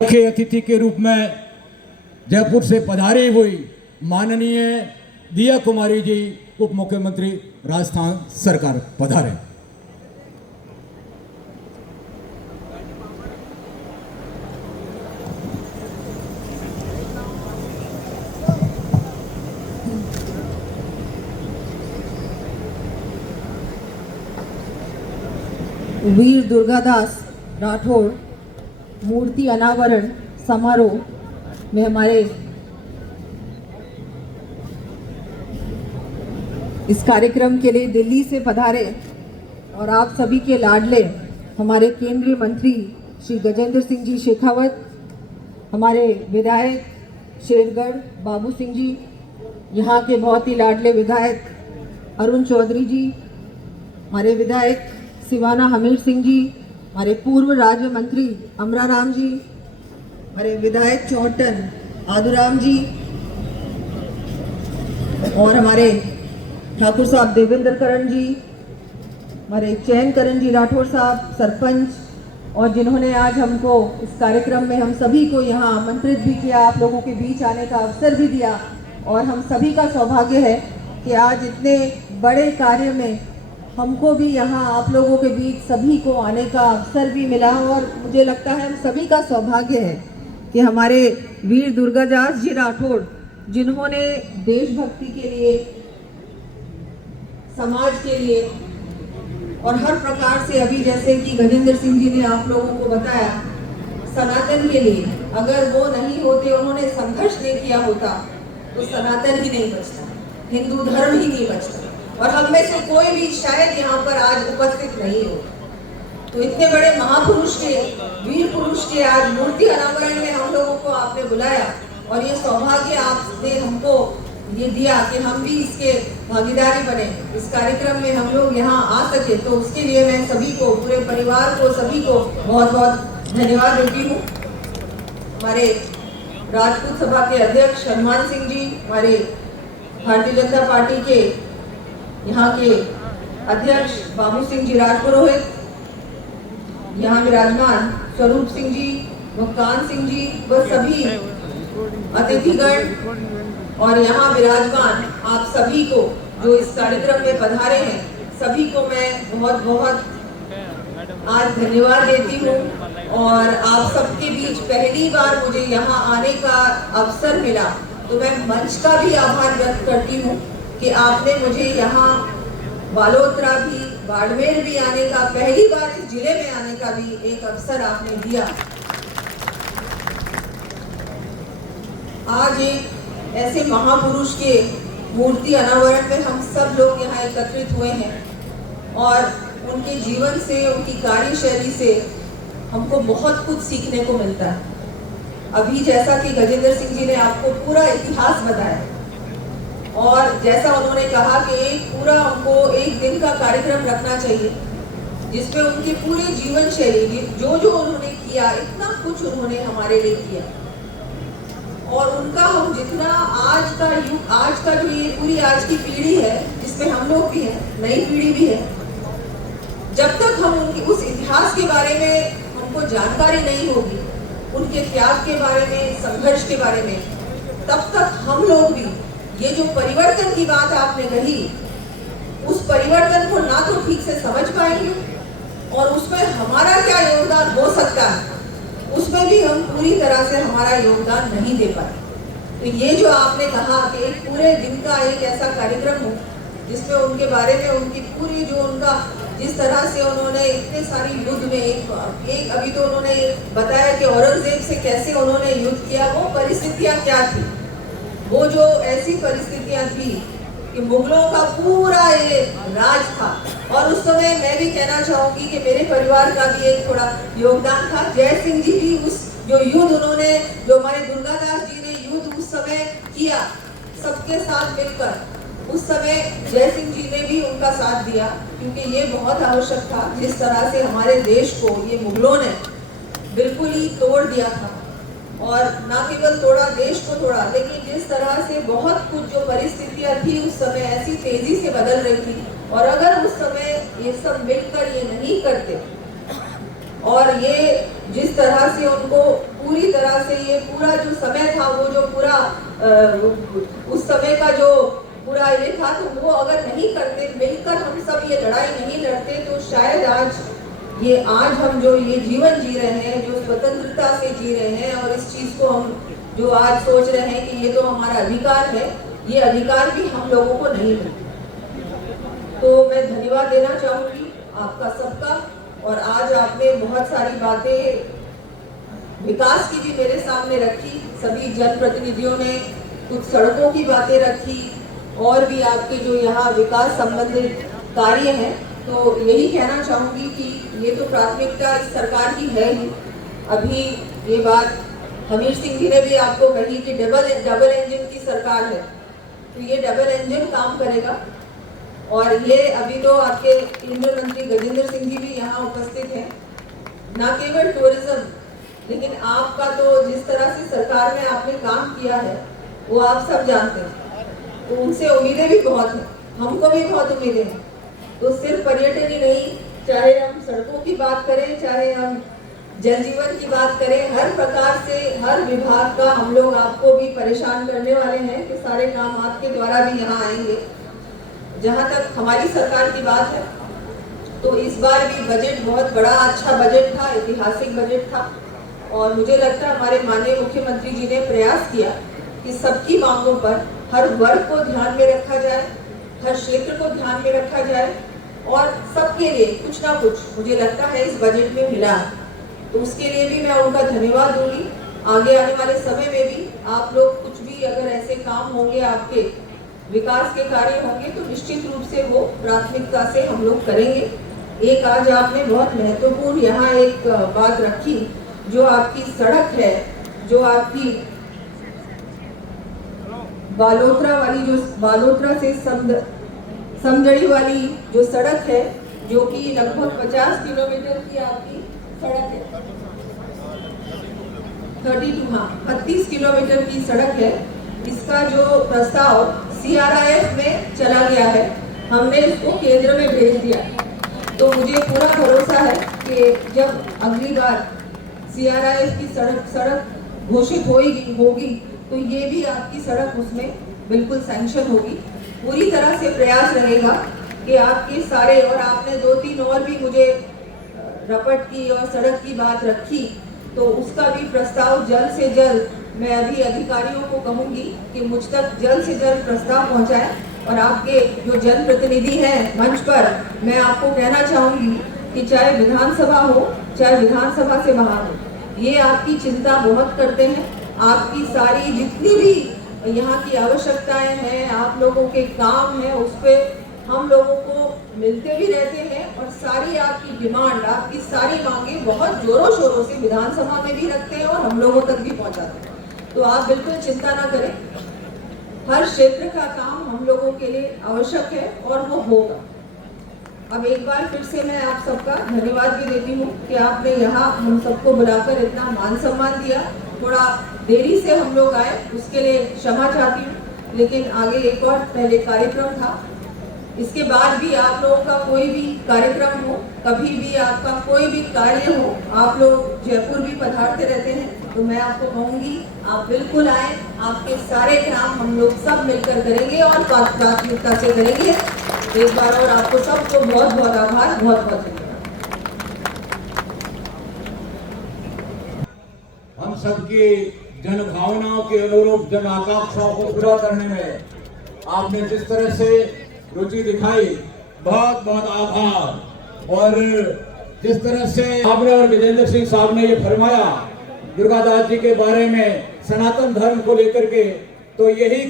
मुख्य अतिथि के रूप में जयपुर से पधारी हुई माननीय दिया कुमारी जी उप मुख्यमंत्री राजस्थान सरकार पधारे। वीर दुर्गादास राठौर मूर्ति अनावरण समारोह में हमारे इस कार्यक्रम के लिए दिल्ली से पधारे और आप सभी के लाडले हमारे केंद्रीय मंत्री श्री गजेंद्र सिंह जी शेखावत, हमारे विधायक शेरगढ़ बाबू सिंह जी, यहाँ के बहुत ही लाडले विधायक अरुण चौधरी जी, हमारे विधायक सिवाना हमीर सिंह जी, हमारे पूर्व राज्य मंत्री अमराराम जी, हमारे विधायक चौटन आदुराम जी और हमारे ठाकुर साहब देवेंद्र करण जी, हमारे चैन करण जी राठौर साहब सरपंच, और जिन्होंने आज हमको इस कार्यक्रम में हम सभी को यहाँ आमंत्रित भी किया, आप लोगों के बीच आने का अवसर भी दिया। और हम सभी का सौभाग्य है कि आज इतने बड़े कार्य में हमको भी यहाँ आप लोगों के बीच सभी को आने का अवसर भी मिला। और मुझे लगता है हम सभी का सौभाग्य है कि हमारे वीर दुर्गादास जी राठौर, जिन्होंने देशभक्ति के लिए, समाज के लिए और हर प्रकार से, अभी जैसे कि गजेंद्र सिंह जी ने आप लोगों को बताया, सनातन के लिए अगर वो नहीं होते, उन्होंने संघर्ष नहीं किया होता तो सनातन ही नहीं बचता, हिंदू धर्म ही नहीं बचता और हम में से कोई भी शायद यहाँ पर आज उपस्थित नहीं हो। तो इतने बड़े महापुरुष के, वीर पुरुष के आज मूर्ति अनावरण में हम लोगों को आपने बुलाया और ये सौभाग्य आपने हमको ये दिया कि हम भी इसके भागीदारी बने, इस कार्यक्रम में हम लोग यहाँ आ सके। तो उसके लिए मैं सभी को, पूरे परिवार को, सभी को बहुत बहुत धन्यवाद देती हूँ। हमारे राजपूत सभा के अध्यक्ष हनुमान सिंह जी, हमारे भारतीय जनता पार्टी के यहाँ के अध्यक्ष बाबू सिंह जी राजपुरोहित, यहाँ विराजमान स्वरूप सिंह जी, मुस्कान सिंह जी व सभी अतिथिगण और यहाँ विराजमान आप सभी को जो इस कार्यक्रम में पधारे हैं, सभी को मैं बहुत बहुत आज धन्यवाद देती हूँ। और आप सबके बीच पहली बार मुझे यहाँ आने का अवसर मिला, तो मैं मंच का भी आभार व्यक्त करती हूँ कि आपने मुझे यहाँ बालोतरा भी, बाड़मेर भी आने का, पहली बार इस जिले में आने का भी एक अवसर आपने दिया। आज एक ऐसे महापुरुष के मूर्ति अनावरण में हम सब लोग यहाँ एकत्रित हुए हैं और उनके जीवन से, उनकी कार्यशैली से हमको बहुत कुछ सीखने को मिलता है। अभी जैसा कि गजेंद्र सिंह जी ने आपको पूरा इतिहास बताया और जैसा उन्होंने कहा कि एक पूरा उनको एक दिन का कार्यक्रम रखना चाहिए जिसमें उनकी पूरी जीवन शैली, जो जो उन्होंने किया, इतना कुछ उन्होंने हमारे लिए किया और उनका हम जितना आज का युग, आज का जो ये पूरी आज की पीढ़ी है जिसमें हम लोग भी हैं, नई पीढ़ी भी है, जब तक हम उनकी उस इतिहास के बारे में हमको जानकारी नहीं होगी, उनके त्याग के बारे में, संघर्ष के बारे में, तब तक हम लोग भी ये जो परिवर्तन की बात आपने कही, उस परिवर्तन को ना तो ठीक से समझ पाएंगे और उसमें हमारा क्या योगदान हो सकता है, उसमें भी हम पूरी तरह से हमारा योगदान नहीं दे पाए। तो ये जो आपने कहा कि एक पूरे दिन का एक ऐसा कार्यक्रम हो जिसमें उनके बारे में, उनकी पूरी जो उनका जिस तरह से उन्होंने इतने सारी युद्ध में एक अभी तो उन्होंने बताया कि औरंगजेब से कैसे उन्होंने युद्ध किया, वो परिस्थितियां क्या थी, वो जो ऐसी परिस्थितियां थी कि मुगलों का पूरा ये राज था। और उस समय मैं भी कहना चाहूंगी कि मेरे परिवार का भी एक थोड़ा योगदान था। जय सिंह जी भी उस जो युद्ध उन्होंने, जो हमारे दुर्गादास जी ने युद्ध उस समय किया सबके साथ मिलकर, उस समय जय सिंह जी ने भी उनका साथ दिया क्योंकि ये बहुत आवश्यक था। जिस तरह से हमारे देश को ये मुगलों ने बिल्कुल ही तोड़ दिया था और ना केवल तोड़ा, देश को तोड़ा, लेकिन जिस तरह से बहुत कुछ जो परिस्थितियां थी उस समय ऐसी तेजी से बदल रही थी और अगर उस समय ये सब मिलकर ये नहीं करते और ये जिस तरह से उनको पूरी पूरा जो समय था, वो जो पूरा उस समय का जो पूरा ये था, तो वो अगर नहीं करते, मिलकर हम सब ये लड़ाई नहीं लड़ते, तो शायद आज हम जो ये जीवन जी रहे हैं, जो स्वतंत्रता से जी रहे हैं, और इस चीज़ को हम जो आज सोच रहे हैं कि ये तो हमारा अधिकार है, ये अधिकार भी हम लोगों को नहीं मिलता। तो मैं धन्यवाद देना चाहूँगी आपका सबका। और आज आपने बहुत सारी बातें विकास की भी मेरे सामने रखी, सभी जनप्रतिनिधियों ने कुछ सड़कों की बातें रखी, और भी आपके जो यहाँ विकास संबंधित कार्य हैं। तो यही कहना चाहूँगी कि ये तो प्राथमिकता इस सरकार की है ही। अभी ये बात हमीर सिंह जी ने भी आपको कही कि डबल इंजन की सरकार है, तो ये डबल इंजन काम करेगा। और ये अभी तो आपके केंद्रीय मंत्री गजेंद्र सिंह जी भी यहाँ उपस्थित हैं। न केवल टूरिज्म, लेकिन आपका तो जिस तरह से सरकार में आपने काम किया है वो आप सब जानते हैं, तो उनसे उम्मीदें भी बहुत हैं, हमको भी बहुत उम्मीदें हैं। तो सिर्फ पर्यटन ही नहीं, चाहे हम सड़कों की बात करें, चाहे हम जल जीवन की बात करें, हर प्रकार से हर विभाग का हम लोग आपको भी परेशान करने वाले हैं कि सारे काम आपके द्वारा भी यहाँ आएंगे। जहाँ तक हमारी सरकार की बात है, तो इस बार भी बजट बहुत बड़ा अच्छा बजट था, ऐतिहासिक बजट था। और मुझे लगता है हमारे माननीय मुख्यमंत्री जी ने प्रयास किया कि सबकी मांगों पर हर वर्ग को ध्यान में रखा जाए, हर क्षेत्र को ध्यान में रखा जाए, और सबके लिए कुछ ना कुछ मुझे लगता है इस बजट में मिला। तो उसके लिए भी मैं उनका धन्यवाद दूंगी। आगे आने वाले समय में भी आप लोग कुछ भी अगर ऐसे काम होंगे, आपके विकास के कार्य होंगे, तो निश्चित रूप से वो प्राथमिकता से हम लोग करेंगे। एक आज आपने बहुत महत्वपूर्ण यहाँ एक बात रखी, जो आपकी सड़क है, जो आपकी बालोतरा से समदड़ी वाली जो सड़क है, जो कि लगभग 50 किलोमीटर की आपकी सड़क है, 32 किलोमीटर की सड़क है। इसका जो प्रस्ताव CRIF में चला गया है, हमने इसको केंद्र में भेज दिया। तो मुझे पूरा भरोसा है कि जब अगली बार CRIF की सड़क घोषित होगी, तो ये भी आपकी सड़क उसमें बिल्कुल सैंक्शन होगी। पूरी तरह से प्रयास रहेगा कि आपके सारे, और आपने 2-3 और भी मुझे रपट की और सड़क की बात रखी, तो उसका भी प्रस्ताव जल्द से जल्द मैं अभी अधिकारियों को कहूँगी कि मुझ तक जल्द से जल्द प्रस्ताव पहुँचाएं। और आपके जो जनप्रतिनिधि हैं मंच पर, मैं आपको कहना चाहूँगी कि चाहे विधानसभा हो, चाहे विधानसभा से बाहर हो, ये आपकी चिंता बहुत करते हैं। आपकी सारी जितनी भी यहाँ की आवश्यकताएं हैं, आप लोगों के काम हैं, उस पर हम लोगों को मिलते भी रहते हैं, और सारी आपकी डिमांड, आपकी सारी मांगे बहुत जोरों शोरों से विधानसभा में भी रखते हैं और हम लोगों तक भी पहुँचाते हैं। तो आप बिल्कुल चिंता ना करें, हर क्षेत्र का काम हम लोगों के लिए आवश्यक है और वो होगा। अब एक बार फिर से मैं आप सबका धन्यवाद भी देती हूँ कि आपने यहाँ हम सबको बुलाकर इतना मान सम्मान दिया। थोड़ा देरी से हम लोग आए, उसके लिए क्षमा चाहती हूँ, लेकिन आगे एक और पहले कार्यक्रम था। इसके बाद भी आप लोगों का कोई भी कार्यक्रम हो, कभी भी आपका कोई भी कार्य हो, आप लोग जयपुर भी पधारते रहते हैं, तो मैं आपको कहूँगी आप बिल्कुल आए। आपके सारे काम हम लोग सब मिलकर करेंगे और प्राथमिकता से करेंगे। एक बार और आपको सबको बहुत बहुत आभार, बहुत बहुत धन्यवाद। हम सबकी जन भावनाओं के अनुरूप, जन आकांक्षाओं को पूरा करने में आपने जिस तरह से रुचि दिखाई, बहुत बहुत आभार। और जिस तरह से आपने और गजेंद्र सिंह साहब ने ये फरमाया दुर्गादास जी के बारे में, सनातन धर्म को लेकर के, तो यही